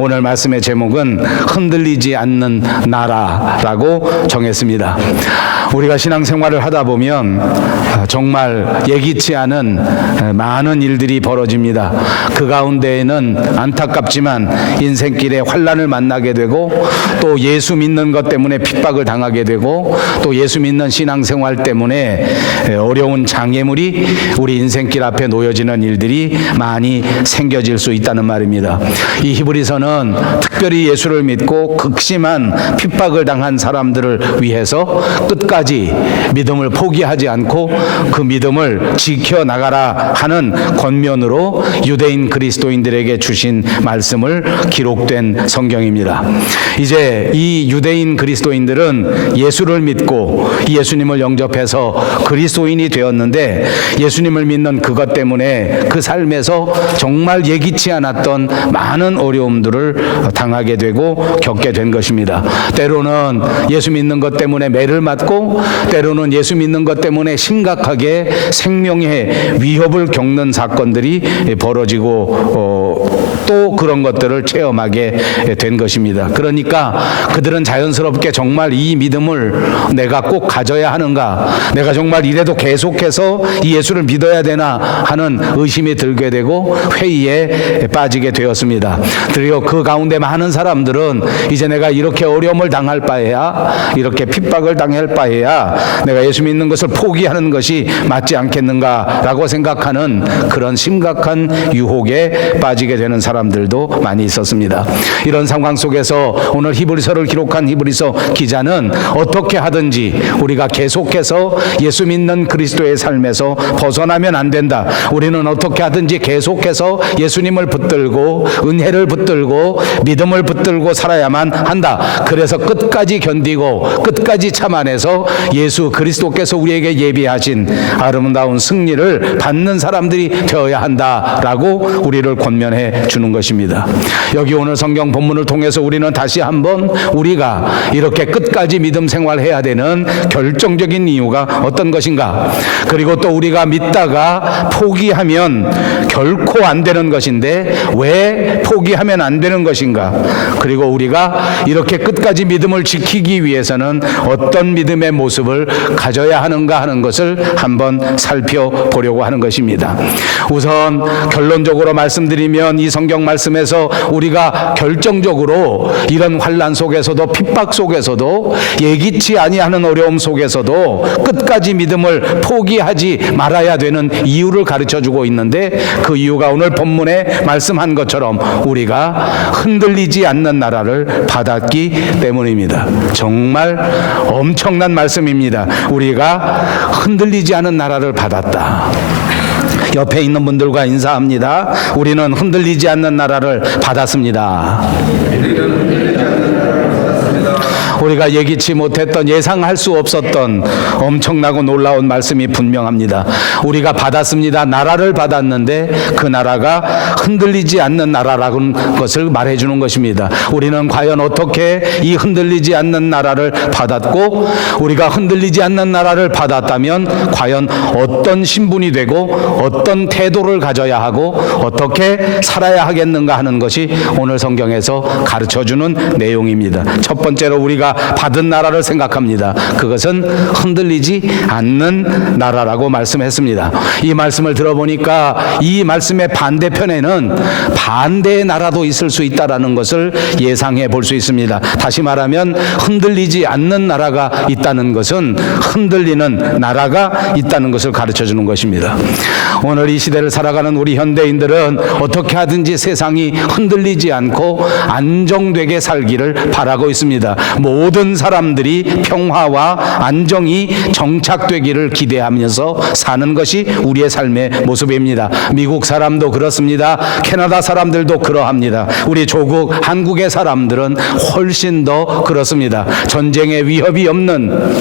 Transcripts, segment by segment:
오늘 말씀의 제목은 흔들리지 않는 나라라고 정했습니다. 우리가 신앙생활을 하다 보면 정말 예기치 않은 많은 일들이 벌어집니다. 그 가운데에는 안타깝지만 인생길에 환난을 만나게 되고, 또 예수 믿는 것 때문에 핍박을 당하게 되고, 또 예수 믿는 신앙생활 때문에 어려운 장애물이 우리 인생길 앞에 놓여지는 일들이 많이 생겨질 수 있다는 말입니다. 이 히브리서는 특별히 예수를 믿고 극심한 핍박을 당한 사람들을 위해서 끝까지 믿음을 포기하지 않고 그 믿음을 지켜나가라 하는 권면으로 유대인 그리스도인들에게 주신 말씀을 기록된 성경입니다. 이제 이 유대인 그리스도인들은 예수를 믿고 예수님을 영접해서 그리스도인이 되었는데, 예수님을 믿는 그것 때문에 그 삶에서 정말 예기치 않았던 많은 어려움들을 당하게 되고 겪게 된 것입니다. 때로는 예수 믿는 것 때문에 매를 맞고, 때로는 예수 믿는 것 때문에 심각하게 생명의 위협을 겪는 사건들이 벌어지고 또 그런 것들을 체험하게 된 것입니다. 그러니까 그들은 자연스럽게 정말 이 믿음을 내가 꼭 가져야 하는가, 내가 정말 이래도 계속해서 이 예수를 믿어야 되나 하는 의심이 들게 되고 회의에 빠지게 되었습니다. 그리고 그 가운데 많은 사람들은 이제 내가 이렇게 어려움을 당할 바에야, 이렇게 핍박을 당할 바에야 내가 예수 믿는 것을 포기하는 것이 맞지 않겠는가라고 생각하는 그런 심각한 유혹에 빠지게 되는 사람들도 많이 있었습니다. 이런 상황 속에서 오늘 히브리서를 기록한 히브리서 기자는 어떻게 하든지 우리가 계속해서 예수 믿는 그리스도의 삶에서 벗어나면 안 된다, 우리는 어떻게 하든지 계속해서 예수님을 붙들고 은혜를 붙들고 믿음을 붙들고 살아야만 한다, 그래서 끝까지 견디고 끝까지 참아내서 예수 그리스도께서 우리에게 예비하신 아름다운 승리를 받는 사람들이 되어야 한다라고 우리를 권면해 주는 것입니다. 여기 오늘 성경 본문을 통해서 우리는 다시 한번 우리가 이렇게 끝까지 믿음 생활해야 되는 결정적인 이유가 어떤 것인가, 그리고 또 우리가 믿다가 포기하면 결코 안 되는 것인데 왜 포기하면 안 되는 것인가, 그리고 우리가 이렇게 끝까지 믿음을 지키기 위해서는 어떤 믿음의 모습을 가져야 하는가 하는 것을 한번 살펴보려고 하는 것입니다. 우선 결론적으로 말씀드리면, 이 성경 말씀에서 우리가 결정적으로 이런 환난 속에서도 핍박 속에서도 예기치 아니하는 어려움 속에서도 끝까지 믿음을 포기하지 말아야 되는 이유를 가르쳐주고 있는데, 그 이유가 오늘 본문에 말씀한 것처럼 우리가 흔들리지 않는 나라를 받았기 때문입니다. 정말 엄청난 말씀입니다. 우리가 흔들리지 않은 나라를 받았다. 옆에 있는 분들과 인사합니다. 우리는 흔들리지 않는 나라를 받았습니다. 우리가 예기치 못했던, 예상할 수 없었던 엄청나고 놀라운 말씀이 분명합니다. 우리가 받았습니다. 나라를 받았는데 그 나라가 흔들리지 않는 나라라는 것을 말해주는 것입니다. 우리는 과연 어떻게 이 흔들리지 않는 나라를 받았고, 우리가 흔들리지 않는 나라를 받았다면 과연 어떤 신분이 되고 어떤 태도를 가져야 하고 어떻게 살아야 하겠는가 하는 것이 오늘 성경에서 가르쳐주는 내용입니다. 첫 번째로 우리가 받은 나라를 생각합니다. 그것은 흔들리지 않는 나라라고 말씀했습니다. 이 말씀을 들어보니까 이 말씀의 반대편에는 반대의 나라도 있을 수 있다는 것을 예상해 볼 수 있습니다. 다시 말하면 흔들리지 않는 나라가 있다는 것은 흔들리는 나라가 있다는 것을 가르쳐 주는 것입니다. 오늘 이 시대를 살아가는 우리 현대인들은 어떻게 하든지 세상이 흔들리지 않고 안정되게 살기를 바라고 있습니다. 모든 사람들이 평화와 안정이 정착되기를 기대하면서 사는 것이 우리의 삶의 모습입니다. 미국 사람도 그렇습니다. 캐나다 사람들도 그러합니다. 우리 조국 한국의 사람들은 훨씬 더 그렇습니다. 전쟁의 위협이 없는,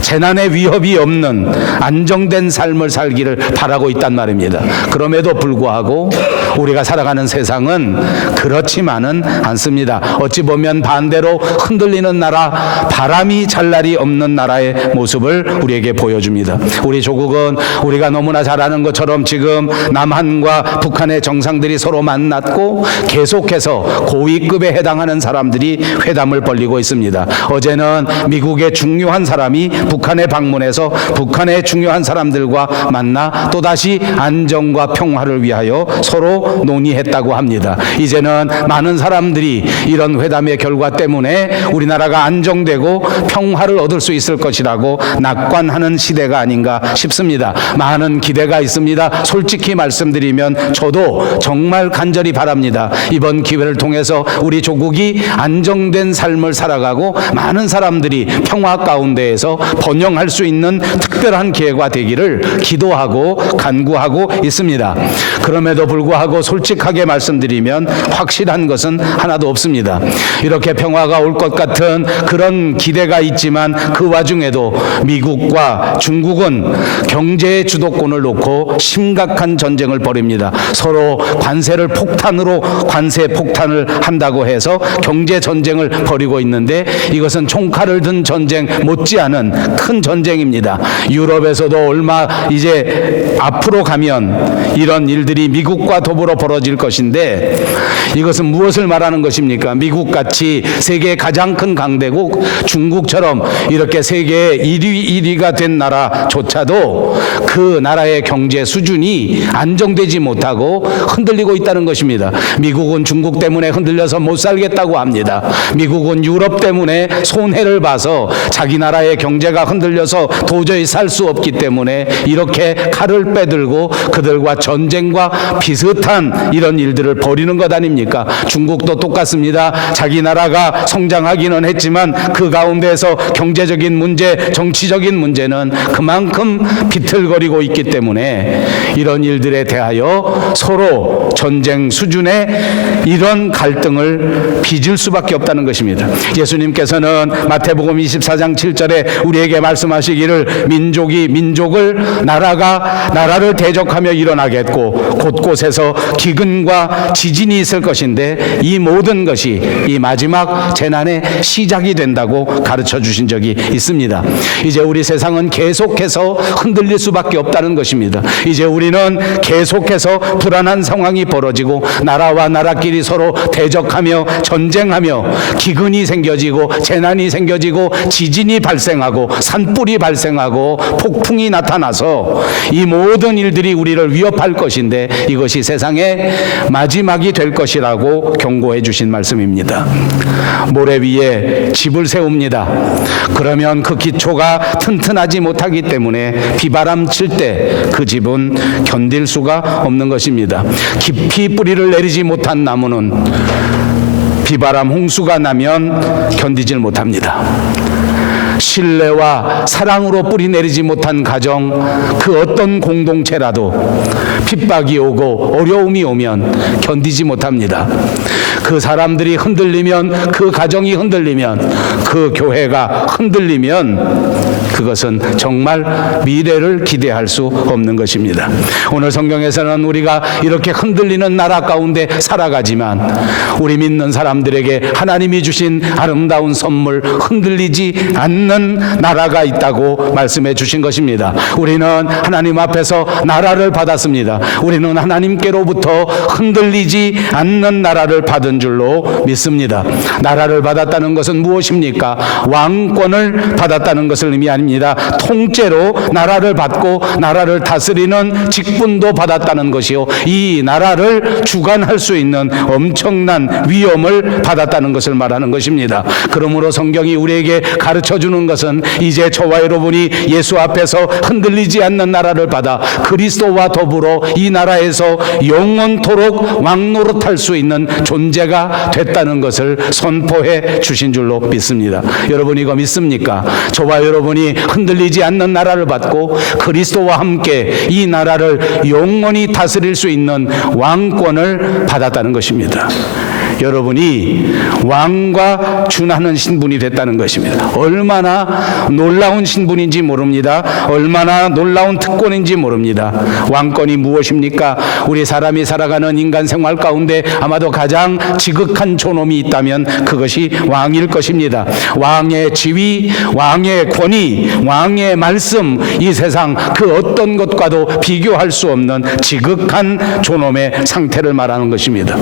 재난의 위협이 없는 안정된 삶을 살기를 바라고 있단 말입니다. 그럼에도 불구하고 우리가 살아가는 세상은 그렇지만은 않습니다. 어찌 보면 반대로 흔들리는 나라, 바람이 잘 날이 없는 나라의 모습을 우리에게 보여줍니다. 우리 조국은 우리가 너무나 잘 아는 것처럼 지금 남한과 북한의 정상들이 서로 만났고 계속해서 고위급에 해당하는 사람들이 회담을 벌이고 있습니다. 어제는 미국의 중요한 사람이 북한에 방문해서 북한의 중요한 사람들과 만나 또다시 안정과 평화를 위하여 서로 논의했다고 합니다. 이제는 많은 사람들이 이런 회담의 결과 때문에 우리나라가 안정되고 평화를 얻을 수 있을 것이라고 낙관하는 시대가 아닌가 싶습니다. 많은 기대가 있습니다. 솔직히 말씀드리면 저도 정말 간절히 바랍니다. 이번 기회를 통해서 우리 조국이 안정된 삶을 살아가고 많은 사람들이 평화 가운데에서 번영할 수 있는 특별한 기회가 되기를 기도하고 간구하고 있습니다. 그럼에도 불구하고 솔직하게 말씀드리면 확실한 것은 하나도 없습니다. 이렇게 평화가 올 것 같은 그런 기대가 있지만 그 와중에도 미국과 중국은 경제의 주도권을 놓고 심각한 전쟁을 벌입니다. 서로 관세를 폭탄으로 관세 폭탄을 한다고 해서 경제 전쟁을 벌이고 있는데 이것은 총칼을 든 전쟁 못지않은 큰 전쟁입니다. 유럽에서도 얼마 이제 앞으로 가면 이런 일들이 미국과 더불어 벌어질 것인데 이것은 무엇을 말하는 것입니까? 미국같이 세계의 가장 큰 강대국 중국처럼 이렇게 세계 1위가 된 나라조차도 그 나라의 경제 수준이 안정되지 못하고 흔들리고 있다는 것입니다. 미국은 중국 때문에 흔들려서 못 살겠다고 합니다. 미국은 유럽 때문에 손해를 봐서 자기 나라의 경제가 흔들려서 도저히 살 수 없기 때문에 이렇게 칼을 빼들고 그들과 전쟁과 비슷한 이런 일들을 벌이는 것 아닙니까? 중국도 똑같습니다. 자기 나라가 성장하기는 했지만 그 가운데서 경제적인 문제, 정치적인 문제는 그만큼 비틀거리고 있기 때문에 이런 일들에 대하여 서로 전쟁 수준의 이런 갈등을 빚을 수밖에 없다는 것입니다. 예수님께서는 마태복음 24장 7절에 우리에게 말씀하시기를 민족이 민족을 나라가 나라를 대적하며 일어나겠고 곳곳에서 기근과 지진이 있을 것인데 이 모든 것이 이 마지막 재난의 시작이 된다고 가르쳐 주신 적이 있습니다. 이제 우리 세상은 계속해서 흔들릴 수밖에 없다는 것입니다. 이제 우리는 계속해서 불안한 상황이 벌어지고 나라와 나라끼리 서로 대적하며 전쟁하며 기근이 생겨지고 재난이 생겨지고 지진이 발생하고 산불이 발생하고 폭풍이 나타나서 이 모든 일들이 우리를 위협할 것인데 이것이 세상의 마지막이 될 것이라고 경고해 주신 말씀입니다. 모래 위에 집을 세웁니다. 그러면 그 기초가 튼튼하지 못하기 때문에 비바람 칠 때 그 집은 견딜 수가 없는 것입니다. 깊이 뿌리를 내리지 못한 나무는 비바람 홍수가 나면 견디질 못합니다. 신뢰와 사랑으로 뿌리 내리지 못한 가정, 그 어떤 공동체라도 핍박이 오고 어려움이 오면 견디지 못합니다. 그 사람들이 흔들리면, 그 가정이 흔들리면, 그 교회가 흔들리면 그것은 정말 미래를 기대할 수 없는 것입니다. 오늘 성경에서는 우리가 이렇게 흔들리는 나라 가운데 살아가지만 우리 믿는 사람들에게 하나님이 주신 아름다운 선물, 흔들리지 않는 나라가 있다고 말씀해 주신 것입니다. 우리는 하나님 앞에서 나라를 받았습니다. 우리는 하나님께로부터 흔들리지 않는 나라를 받은 줄로 믿습니다. 나라를 받았다는 것은 무엇입니까? 왕권을 받았다는 것을 의미합니다. 통째로 나라를 받고 나라를 다스리는 직분도 받았다는 것이요, 이 나라를 주관할 수 있는 엄청난 위엄을 받았다는 것을 말하는 것입니다. 그러므로 성경이 우리에게 가르쳐주는 것은 이제 저와 여러분이 예수 앞에서 흔들리지 않는 나라를 받아 그리스도와 더불어 이 나라에서 영원토록 왕노릇할 수 있는 존재가 됐다는 것을 선포해 주신 줄로 믿습니다. 여러분 이거 믿습니까? 저와 여러분이 흔들리지 않는 나라를 받고 그리스도와 함께 이 나라를 영원히 다스릴 수 있는 왕권을 받았다는 것입니다. 여러분이 왕과 준하는 신분이 됐다는 것입니다. 얼마나 놀라운 신분인지 모릅니다. 얼마나 놀라운 특권인지 모릅니다. 왕권이 무엇입니까? 우리 사람이 살아가는 인간 생활 가운데 아마도 가장 지극한 존엄이 있다면 그것이 왕일 것입니다. 왕의 지위, 왕의 권위, 왕의 말씀, 이 세상 그 어떤 것과도 비교할 수 없는 지극한 존엄의 상태를 말하는 것입니다.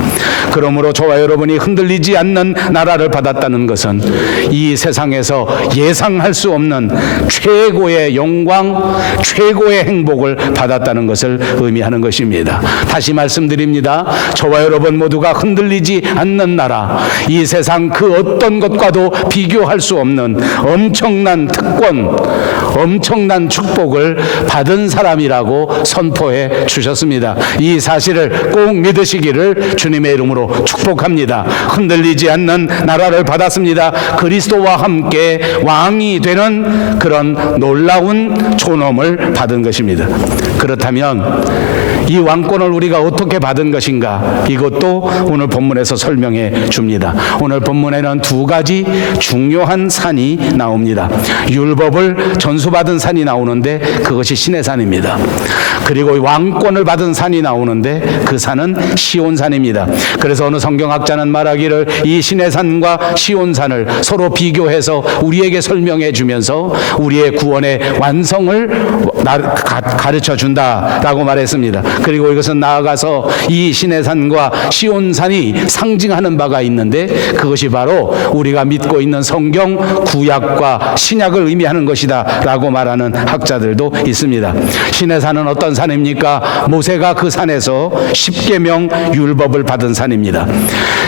그러므로 저와 여러분이 흔들리지 않는 나라를 받았다는 것은 이 세상에서 예상할 수 없는 최고의 영광, 최고의 행복을 받았다는 것을 의미하는 것입니다. 다시 말씀드립니다. 저와 여러분 모두가 흔들리지 않는 나라, 이 세상 그 어떤 것과도 비교할 수 없는 엄청난 특권, 엄청난 축복을 받은 사람이라고 선포해 주셨습니다. 이 사실을 꼭 믿으시기를 주님의 이름으로 축복합니다. 흔들리지 않는 나라를 받았습니다. 그리스도와 함께 왕이 되는 그런 놀라운 존엄을 받은 것입니다. 그렇다면 이 왕권을 우리가 어떻게 받은 것인가? 이것도 오늘 본문에서 설명해 줍니다. 오늘 본문에는 두 가지 중요한 산이 나옵니다. 율법을 전수받은 산이 나오는데 그것이 시내산입니다. 그리고 왕권을 받은 산이 나오는데 그 산은 시온산입니다. 그래서 어느 성경학자는 말하기를 이 시내산과 시온산을 서로 비교해서 우리에게 설명해 주면서 우리의 구원의 완성을 가르쳐 준다라고 말했습니다. 그리고 이것은 나아가서 이 시내산과 시온산이 상징하는 바가 있는데 그것이 바로 우리가 믿고 있는 성경 구약과 신약을 의미하는 것이다 라고 말하는 학자들도 있습니다. 시내산은 어떤 산입니까? 모세가 그 산에서 십계명 율법을 받은 산입니다.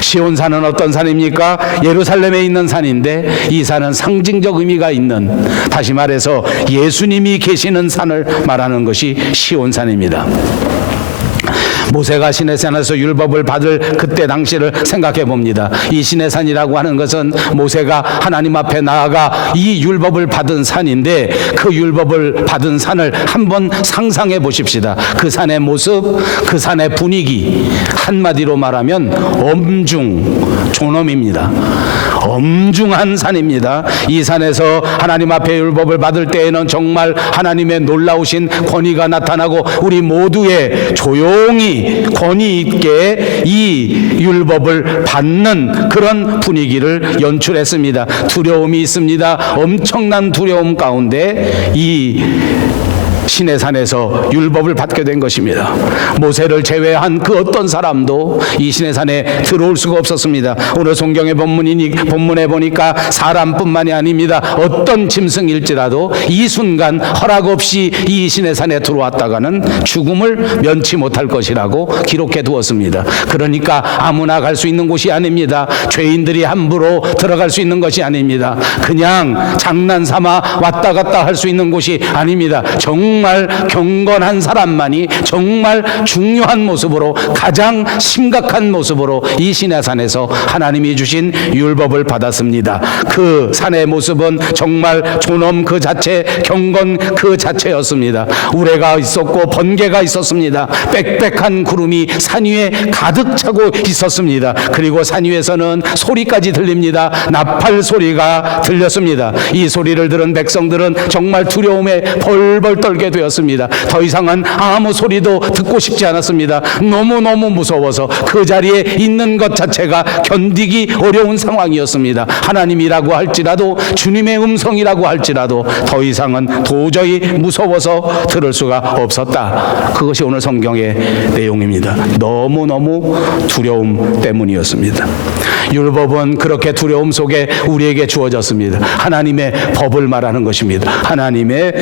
시온산은 어떤 산입니까? 예루살렘에 있는 산인데 이 산은 상징적 의미가 있는, 다시 말해서 예수님이 계시는 산을 말하는 것이 시온산입니다. 모세가 시내산에서 율법을 받을 그때 당시를 생각해 봅니다. 이 시내산이라고 하는 것은 모세가 하나님 앞에 나아가 이 율법을 받은 산인데 그 율법을 받은 산을 한번 상상해 보십시다. 그 산의 모습, 그 산의 분위기, 한마디로 말하면 엄중, 존엄입니다. 엄중한 산입니다. 이 산에서 하나님 앞에 율법을 받을 때에는 정말 하나님의 놀라우신 권위가 나타나고 우리 모두의 조용히 권위 있게 이 율법을 받는 그런 분위기를 연출했습니다. 두려움이 있습니다. 엄청난 두려움 가운데 이 시내산에서 율법을 받게 된 것입니다. 모세를 제외한 그 어떤 사람도 이 시내산에 들어올 수가 없었습니다. 오늘 성경의 본문에 보니까 사람뿐만이 아닙니다. 어떤 짐승일지라도 이 순간 허락 없이 이 시내산에 들어왔다가는 죽음을 면치 못할 것이라고 기록해 두었습니다. 그러니까 아무나 갈 수 있는 곳이 아닙니다. 죄인들이 함부로 들어갈 수 있는 것이 아닙니다. 그냥 장난삼아 왔다 갔다 할 수 있는 곳이 아닙니다. 정말 경건한 사람만이 정말 중요한 모습으로, 가장 심각한 모습으로 이 시내산에서 하나님이 주신 율법을 받았습니다. 그 산의 모습은 정말 존엄 그 자체, 경건 그 자체였습니다. 우레가 있었고 번개가 있었습니다. 빽빽한 구름이 산 위에 가득 차고 있었습니다. 그리고 산 위에서는 소리까지 들립니다. 나팔 소리가 들렸습니다. 이 소리를 들은 백성들은 정말 두려움에 벌벌 떨게 되었습니다. 더 이상은 아무 소리도 듣고 싶지 않았습니다. 너무너무 무서워서 그 자리에 있는 것 자체가 견디기 어려운 상황이었습니다. 하나님이라고 할지라도, 주님의 음성이라고 할지라도 더 이상은 도저히 무서워서 들을 수가 없었다. 그것이 오늘 성경의 내용입니다. 너무너무 두려움 때문이었습니다. 율법은 그렇게 두려움 속에 우리에게 주어졌습니다. 하나님의 법을 말하는 것입니다. 하나님의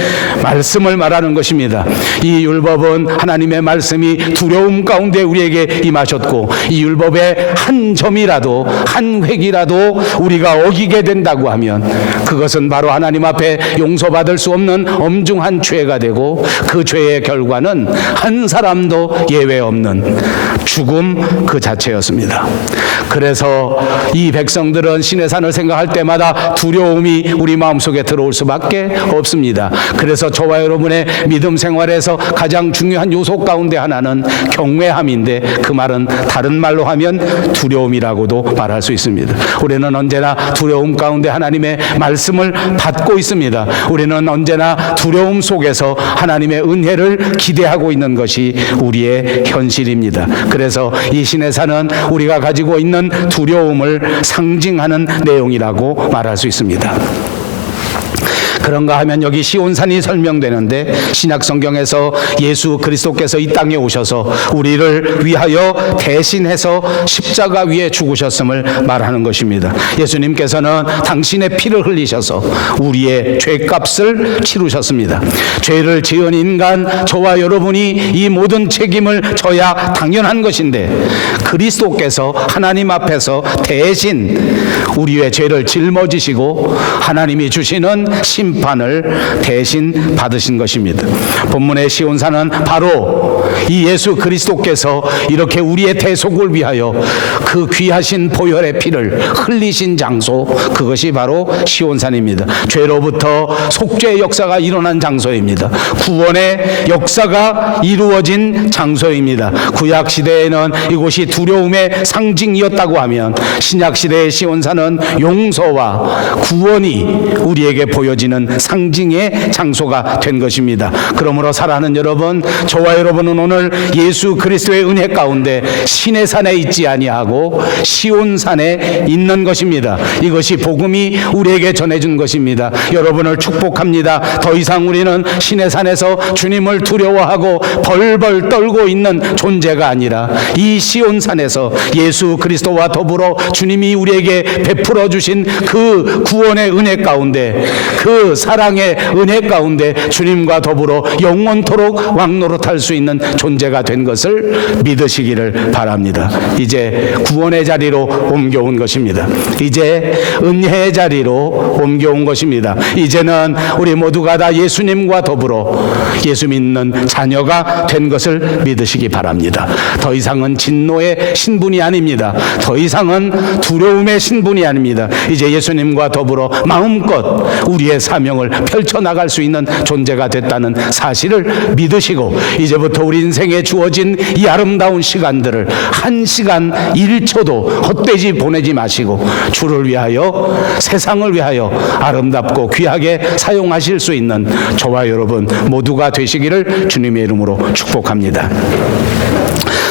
말씀을 말하는 것입니다. 이 율법은 하나님의 말씀이 두려움 가운데 우리에게 임하셨고, 이 율법의 한 점이라도, 한 획이라도 우리가 어기게 된다고 하면 그것은 바로 하나님 앞에 용서받을 수 없는 엄중한 죄가 되고, 그 죄의 결과는 한 사람도 예외 없는 죽음 그 자체였습니다. 그래서 이 백성들은 시내산을 생각할 때마다 두려움이 우리 마음속에 들어올 수밖에 없습니다. 그래서 저와 여러분의 여러분의 믿음 생활에서 가장 중요한 요소 가운데 하나는 경외함인데, 그 말은 다른 말로 하면 두려움이라고도 말할 수 있습니다. 우리는 언제나 두려움 가운데 하나님의 말씀을 받고 있습니다. 우리는 언제나 두려움 속에서 하나님의 은혜를 기대하고 있는 것이 우리의 현실입니다. 그래서 이 시내산은 우리가 가지고 있는 두려움을 상징하는 내용이라고 말할 수 있습니다. 그런가 하면 여기 시온산이 설명되는데, 신약 성경에서 예수 그리스도께서 이 땅에 오셔서 우리를 위하여 대신해서 십자가 위에 죽으셨음을 말하는 것입니다. 예수님께서는 당신의 피를 흘리셔서 우리의 죄값을 치르셨습니다. 죄를 지은 인간 저와 여러분이 이 모든 책임을 져야 당연한 것인데, 그리스도께서 하나님 앞에서 대신 우리의 죄를 짊어지시고 하나님이 주시는 심판을 대신 받으신 것입니다. 본문의 시온산은 바로 이 예수 그리스도께서 이렇게 우리의 대속을 위하여 그 귀하신 보혈의 피를 흘리신 장소, 그것이 바로 시온산입니다. 죄로부터 속죄의 역사가 일어난 장소입니다. 구원의 역사가 이루어진 장소입니다. 구약 시대에는 이곳이 두려움의 상징이었다고 하면, 신약 시대의 시온산은 용서와 구원이 우리에게 보여지는 상징의 장소가 된 것입니다. 그러므로 사랑하는 여러분, 저와 여러분은 오늘 예수 그리스도의 은혜 가운데 시내산에 있지 아니하고 시온산에 있는 것입니다. 이것이 복음이 우리에게 전해준 것입니다. 여러분을 축복합니다. 더 이상 우리는 시내산에서 주님을 두려워하고 벌벌 떨고 있는 존재가 아니라 이 시온산에서 예수 그리스도와 더불어 주님이 우리에게 베풀어 주신 그 구원의 은혜 가운데, 그 사랑의 은혜 가운데 주님과 더불어 영원토록 왕노릇할 수 있는 존재가 된 것을 믿으시기를 바랍니다. 이제 구원의 자리로 옮겨온 것입니다. 이제 은혜의 자리로 옮겨온 것입니다. 이제는 우리 모두가 다 예수님과 더불어 예수 믿는 자녀가 된 것을 믿으시기 바랍니다. 더 이상은 진노의 신분이 아닙니다. 더 이상은 두려움의 신분이 아닙니다. 이제 예수님과 더불어 마음껏 우리의 사명을 펼쳐나갈 수 있는 존재가 됐다는 사실을 믿으시고, 이제부터 우리 인생에 주어진 이 아름다운 시간들을 한 시간 1초도 헛되이 보내지 마시고 주를 위하여, 세상을 위하여 아름답고 귀하게 사용하실 수 있는 저와 여러분 모두가 되시기를 주님의 이름으로 축복합니다.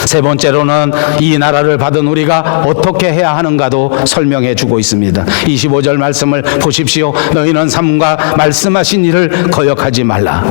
세 번째로는 이 나라를 받은 우리가 어떻게 해야 하는가도 설명해 주고 있습니다. 25절 말씀을 보십시오. 너희는 삼가 말씀하신 일을 거역하지 말라.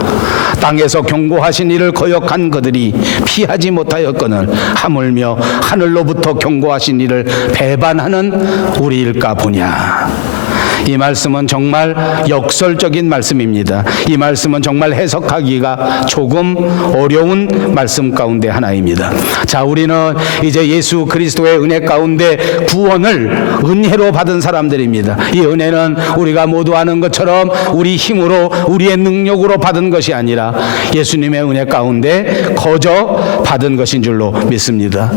땅에서 경고하신 일을 거역한 그들이 피하지 못하였거늘 하물며 하늘로부터 경고하신 일을 배반하는 우리일까 보냐. 이 말씀은 정말 역설적인 말씀입니다. 이 말씀은 정말 해석하기가 조금 어려운 말씀 가운데 하나입니다. 자, 우리는 이제 예수 그리스도의 은혜 가운데 구원을 은혜로 받은 사람들입니다. 이 은혜는 우리가 모두 아는 것처럼 우리 힘으로, 우리의 능력으로 받은 것이 아니라 예수님의 은혜 가운데 거저 받은 것인 줄로 믿습니다.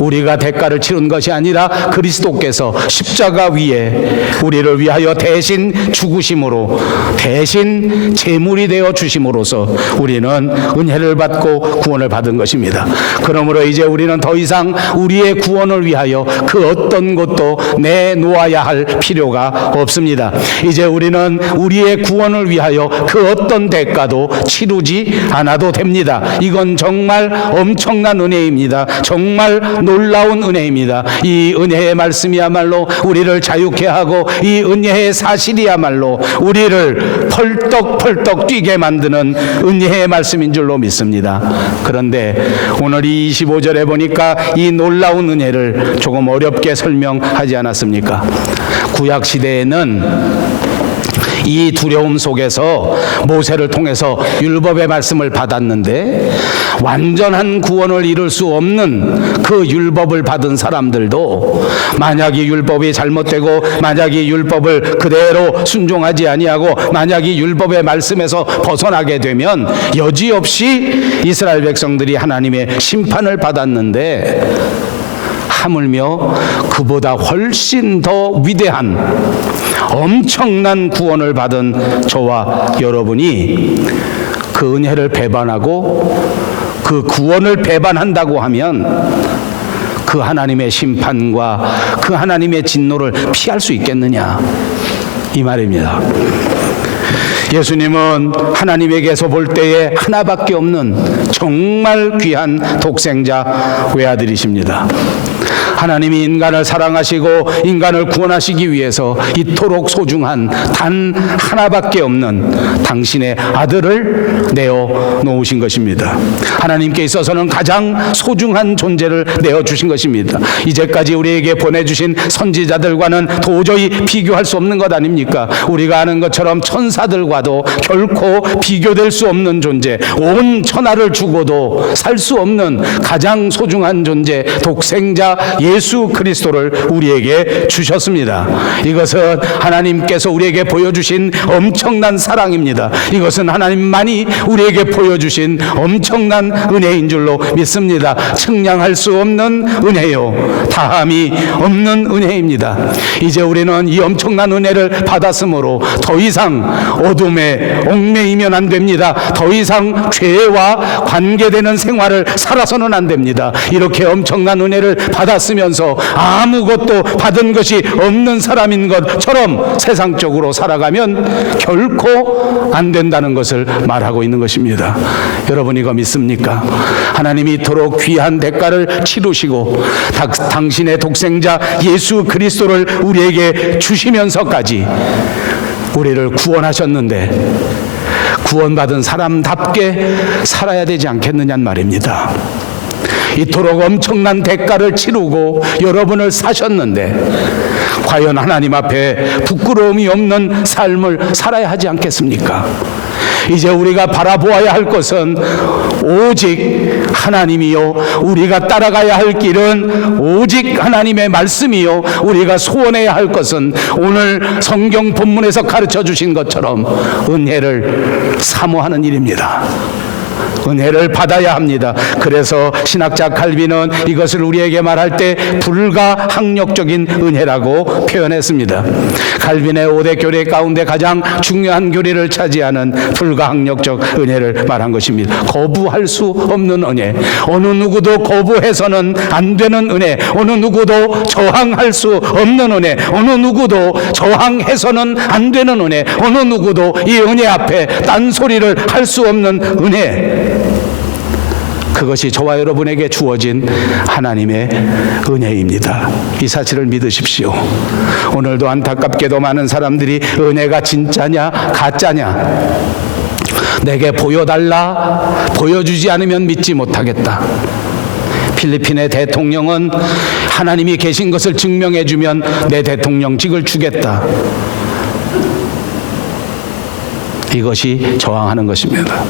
우리가 대가를 치른 것이 아니라 그리스도께서 십자가 위에 우리를 위하여 대신 죽으심으로, 대신 제물이 되어 주심으로써 우리는 은혜를 받고 구원을 받은 것입니다. 그러므로 이제 우리는 더 이상 우리의 구원을 위하여 그 어떤 것도 내놓아야 할 필요가 없습니다. 이제 우리는 우리의 구원을 위하여 그 어떤 대가도 치르지 않아도 됩니다. 이건 정말 엄청난 은혜입니다. 정말 놀라운 은혜입니다. 이 은혜의 말씀이야말로 우리를 자유케 하고, 이 은혜의 사실이야말로 우리를 펄떡펄떡 뛰게 만드는 은혜의 말씀인 줄로 믿습니다. 그런데 오늘 이 25절에 보니까 이 놀라운 은혜를 조금 어렵게 설명하지 않았습니까? 구약 시대에는 이 두려움 속에서 모세를 통해서 율법의 말씀을 받았는데, 완전한 구원을 이룰 수 없는 그 율법을 받은 사람들도 만약 이 율법이 잘못되고, 만약 이 율법을 그대로 순종하지 아니하고, 만약 이 율법의 말씀에서 벗어나게 되면 여지없이 이스라엘 백성들이 하나님의 심판을 받았는데, 하물며 그보다 훨씬 더 위대한 엄청난 구원을 받은 저와 여러분이 그 은혜를 배반하고 그 구원을 배반한다고 하면 그 하나님의 심판과 그 하나님의 진노를 피할 수 있겠느냐, 이 말입니다. 예수님은 하나님에게서 볼 때에 하나밖에 없는 정말 귀한 독생자 외아들이십니다. 하나님이 인간을 사랑하시고 인간을 구원하시기 위해서 이토록 소중한 단 하나밖에 없는 당신의 아들을 내어 놓으신 것입니다. 하나님께 있어서는 가장 소중한 존재를 내어주신 것입니다. 이제까지 우리에게 보내주신 선지자들과는 도저히 비교할 수 없는 것 아닙니까? 우리가 아는 것처럼 천사들과도 결코 비교될 수 없는 존재, 온 천하를 주고도 살 수 없는 가장 소중한 존재, 독생자 예수 그리스도를 우리에게 주셨습니다. 이것은 하나님께서 우리에게 보여주신 엄청난 사랑입니다. 이것은 하나님만이 우리에게 보여주신 엄청난 은혜인 줄로 믿습니다. 측량할 수 없는 은혜요, 다함이 없는 은혜입니다. 이제 우리는 이 엄청난 은혜를 받았으므로 더 이상 어둠에 얽매이면 안 됩니다. 더 이상 죄와 관계되는 생활을 살아서는 안 됩니다. 이렇게 엄청난 은혜를 받았으면서 아무것도 받은 것이 없는 사람인 것처럼 세상적으로 살아가면 결코 안 된다는 것을 말하고 있는 것입니다. 여러분, 이거 믿습니까? 하나님이 이토록 귀한 대가를 치르시고 당신의 독생자 예수 그리스도를 우리에게 주시면서까지 우리를 구원하셨는데 구원받은 사람답게 살아야 되지 않겠느냐는 말입니다. 이토록 엄청난 대가를 치르고 여러분을 사셨는데 과연 하나님 앞에 부끄러움이 없는 삶을 살아야 하지 않겠습니까? 이제 우리가 바라보아야 할 것은 오직 하나님이요, 우리가 따라가야 할 길은 오직 하나님의 말씀이요, 우리가 소원해야 할 것은 오늘 성경 본문에서 가르쳐 주신 것처럼 은혜를 사모하는 일입니다. 은혜를 받아야 합니다. 그래서 신학자 칼빈은 이것을 우리에게 말할 때 불가항력적인 은혜라고 표현했습니다. 칼빈의 5대 교리 가운데 가장 중요한 교리를 차지하는 불가항력적 은혜를 말한 것입니다. 거부할 수 없는 은혜, 어느 누구도 거부해서는 안 되는 은혜, 어느 누구도 저항할 수 없는 은혜, 어느 누구도 저항해서는 안 되는 은혜, 어느 누구도 이 은혜 앞에 딴소리를 할 수 없는 은혜, 그것이 저와 여러분에게 주어진 하나님의 은혜입니다. 이 사실을 믿으십시오. 오늘도 안타깝게도 많은 사람들이 은혜가 진짜냐 가짜냐 내게 보여달라, 보여주지 않으면 믿지 못하겠다. 필리핀의 대통령은 하나님이 계신 것을 증명해주면 내 대통령직을 주겠다. 이것이 저항하는 것입니다.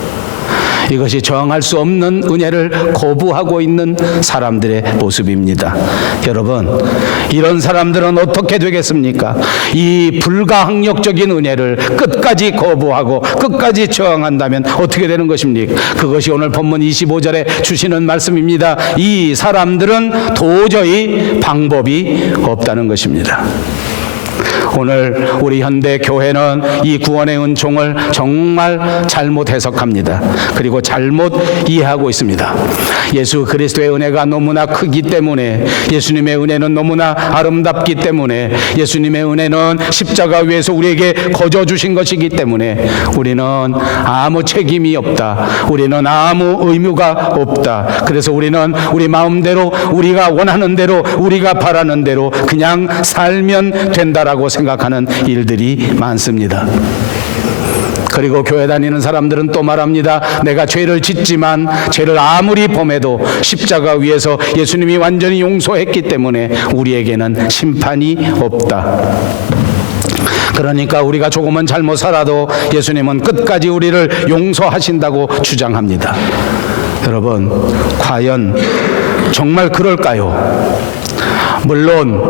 이것이 저항할 수 없는 은혜를 거부하고 있는 사람들의 모습입니다. 여러분, 이런 사람들은 어떻게 되겠습니까? 이 불가항력적인 은혜를 끝까지 거부하고 끝까지 저항한다면 어떻게 되는 것입니까? 그것이 오늘 본문 25절에 주시는 말씀입니다. 이 사람들은 도저히 방법이 없다는 것입니다. 오늘 우리 현대 교회는 이 구원의 은총을 정말 잘못 해석합니다. 그리고 잘못 이해하고 있습니다. 예수 그리스도의 은혜가 너무나 크기 때문에, 예수님의 은혜는 너무나 아름답기 때문에, 예수님의 은혜는 십자가 위에서 우리에게 거저 주신 것이기 때문에 우리는 아무 책임이 없다, 우리는 아무 의무가 없다. 그래서 우리는 우리 마음대로, 우리가 원하는 대로, 우리가 바라는 대로 그냥 살면 된다라고 생각하는 일들이 많습니다. 그리고 교회 다니는 사람들은 또 말합니다. 내가 죄를 짓지만 죄를 아무리 범해도 십자가 위에서 예수님이 완전히 용서했기 때문에 우리에게는 심판이 없다. 그러니까 우리가 조금은 잘못 살아도 예수님은 끝까지 우리를 용서하신다고 주장합니다. 여러분, 과연 정말 그럴까요? 물론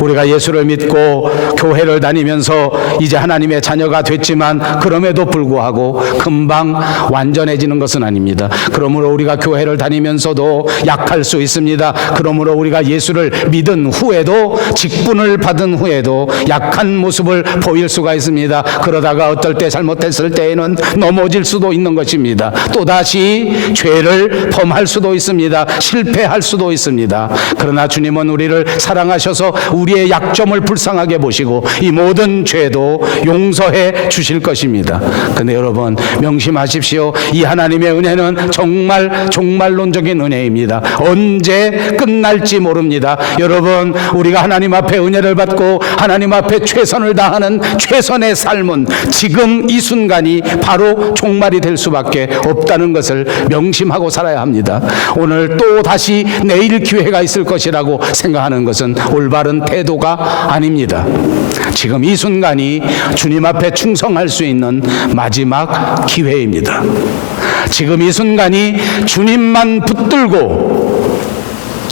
우리가 예수를 믿고 교회를 다니면서 이제 하나님의 자녀가 됐지만 그럼에도 불구하고 금방 완전해지는 것은 아닙니다. 그러므로 우리가 교회를 다니면서도 약할 수 있습니다. 그러므로 우리가 예수를 믿은 후에도, 직분을 받은 후에도 약한 모습을 보일 수가 있습니다. 그러다가 어떨 때 잘못했을 때에는 넘어질 수도 있는 것입니다. 또다시 죄를 범할 수도 있습니다. 실패할 수도 있습니다. 그러나 주님은 우리를 사랑하셔서 우리의 약점을 불쌍하게 보시고 이 모든 죄도 용서해 주실 것입니다. 근데 여러분 명심하십시오. 이 하나님의 은혜는 정말 종말론적인 은혜입니다. 언제 끝날지 모릅니다. 여러분, 우리가 하나님 앞에 은혜를 받고 하나님 앞에 최선을 다하는 최선의 삶은 지금 이 순간이 바로 종말이 될 수밖에 없다는 것을 명심하고 살아야 합니다. 오늘 또 다시 내일 기회가 있을 것이라고 생각하는 것은 올바른 태도가 아닙니다. 지금 이 순간이 주님 앞에 충성할 수 있는 마지막 기회입니다. 지금 이 순간이 주님만 붙들고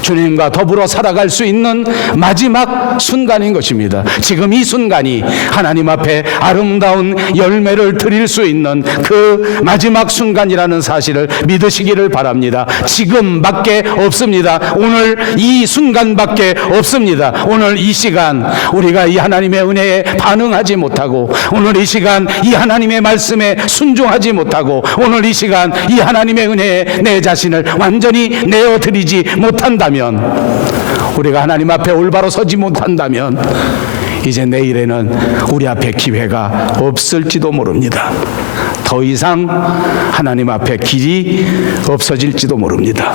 주님과 더불어 살아갈 수 있는 마지막 순간인 것입니다. 지금 이 순간이 하나님 앞에 아름다운 열매를 드릴 수 있는 그 마지막 순간이라는 사실을 믿으시기를 바랍니다. 지금밖에 없습니다. 오늘 이 순간밖에 없습니다. 오늘 이 시간 우리가 이 하나님의 은혜에 반응하지 못하고, 오늘 이 시간 이 하나님의 말씀에 순종하지 못하고, 오늘 이 시간 이 하나님의 은혜에 내 자신을 완전히 내어드리지 못한다면, 우리가 하나님 앞에 올바로 서지 못한다면 이제 내일에는 우리 앞에 기회가 없을지도 모릅니다. 더 이상 하나님 앞에 길이 없어질지도 모릅니다.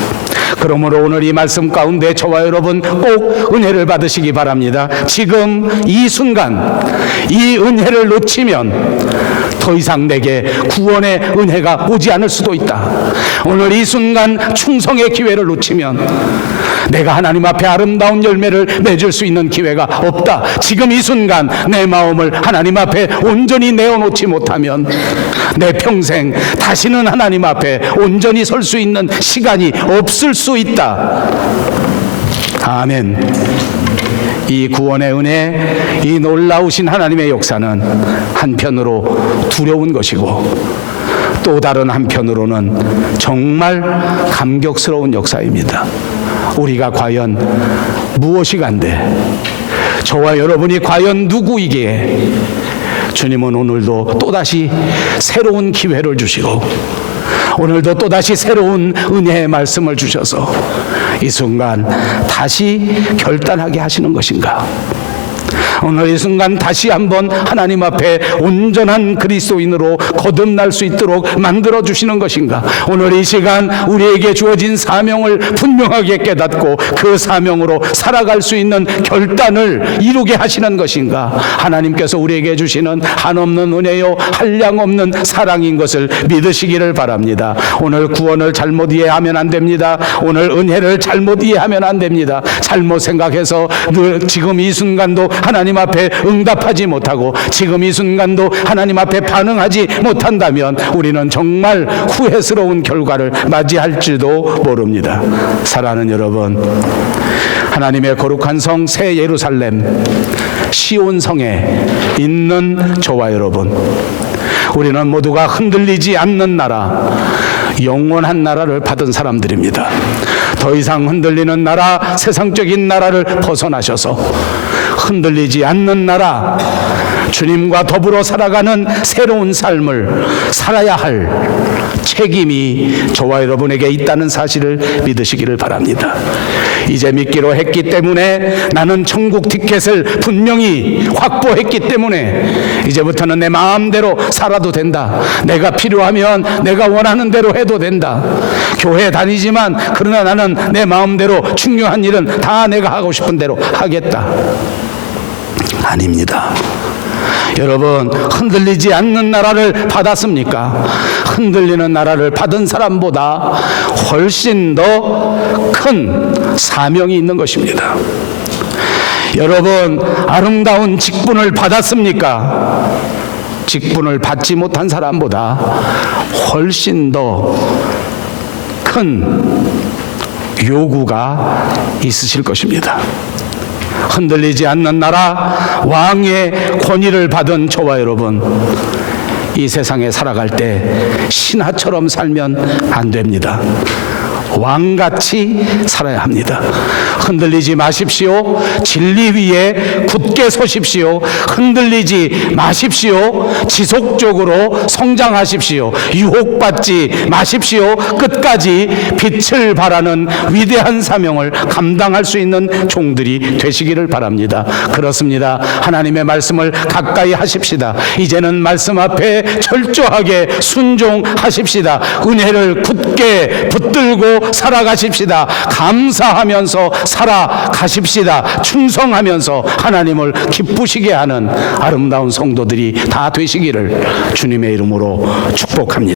그러므로 오늘 이 말씀 가운데 저와 여러분 꼭 은혜를 받으시기 바랍니다. 지금 이 순간 이 은혜를 놓치면 더 이상 내게 구원의 은혜가 오지 않을 수도 있다. 오늘 이 순간 충성의 기회를 놓치면 내가 하나님 앞에 아름다운 열매를 맺을 수 있는 기회가 없다. 지금 이 순간 내 마음을 하나님 앞에 온전히 내어놓지 못하면 내 평생 다시는 하나님 앞에 온전히 설 수 있는 시간이 없을 수 있다. 아멘. 이 구원의 은혜, 이 놀라우신 하나님의 역사는 한편으로 두려운 것이고 또 다른 한편으로는 정말 감격스러운 역사입니다. 우리가 과연 무엇이 간대? 저와 여러분이 과연 누구이기에 주님은 오늘도 또다시 새로운 기회를 주시고 오늘도 또다시 새로운 은혜의 말씀을 주셔서 이 순간 다시 결단하게 하시는 것인가? 오늘 이 순간 다시 한번 하나님 앞에 온전한 그리스도인으로 거듭날 수 있도록 만들어 주시는 것인가? 오늘 이 시간 우리에게 주어진 사명을 분명하게 깨닫고 그 사명으로 살아갈 수 있는 결단을 이루게 하시는 것인가? 하나님께서 우리에게 주시는 한없는 은혜요 한량 없는 사랑인 것을 믿으시기를 바랍니다. 오늘 구원을 잘못 이해하면 안 됩니다. 오늘 은혜를 잘못 이해하면 안 됩니다. 잘못 생각해서 지금 이 순간도 하나님 앞에 응답하지 못하고 지금 이 순간도 하나님 앞에 반응하지 못한다면 우리는 정말 후회스러운 결과를 맞이할지도 모릅니다. 사랑하는 여러분, 하나님의 거룩한 성 새 예루살렘 시온 성에 있는 저와 여러분, 우리는 모두가 흔들리지 않는 나라, 영원한 나라를 받은 사람들입니다. 더 이상 흔들리는 나라, 세상적인 나라를 벗어나셔서 흔들리지 않는 나라, 주님과 더불어 살아가는 새로운 삶을 살아야 할 책임이 저와 여러분에게 있다는 사실을 믿으시기를 바랍니다. 이제 믿기로 했기 때문에, 나는 천국 티켓을 분명히 확보했기 때문에 이제부터는 내 마음대로 살아도 된다. 내가 필요하면 내가 원하는 대로 해도 된다. 교회 다니지만 그러나 나는 내 마음대로 중요한 일은 다 내가 하고 싶은 대로 하겠다. 아닙니다. 여러분, 흔들리지 않는 나라를 받았습니까? 흔들리는 나라를 받은 사람보다 훨씬 더 큰 사명이 있는 것입니다. 여러분, 아름다운 직분을 받았습니까? 직분을 받지 못한 사람보다 훨씬 더 큰 요구가 있으실 것입니다. 흔들리지 않는 나라, 왕의 권위를 받은 저와 여러분, 이 세상에 살아갈 때 신하처럼 살면 안 됩니다. 왕같이 살아야 합니다. 흔들리지 마십시오. 진리 위에 굳게 서십시오. 흔들리지 마십시오. 지속적으로 성장하십시오. 유혹받지 마십시오. 끝까지 빛을 발하는 위대한 사명을 감당할 수 있는 종들이 되시기를 바랍니다. 그렇습니다. 하나님의 말씀을 가까이 하십시다. 이제는 말씀 앞에 철저하게 순종하십시다. 은혜를 굳게 붙들고 살아가십시다. 감사하면서 살아가십시다. 충성하면서 하나님을 기쁘시게 하는 아름다운 성도들이 다 되시기를 주님의 이름으로 축복합니다.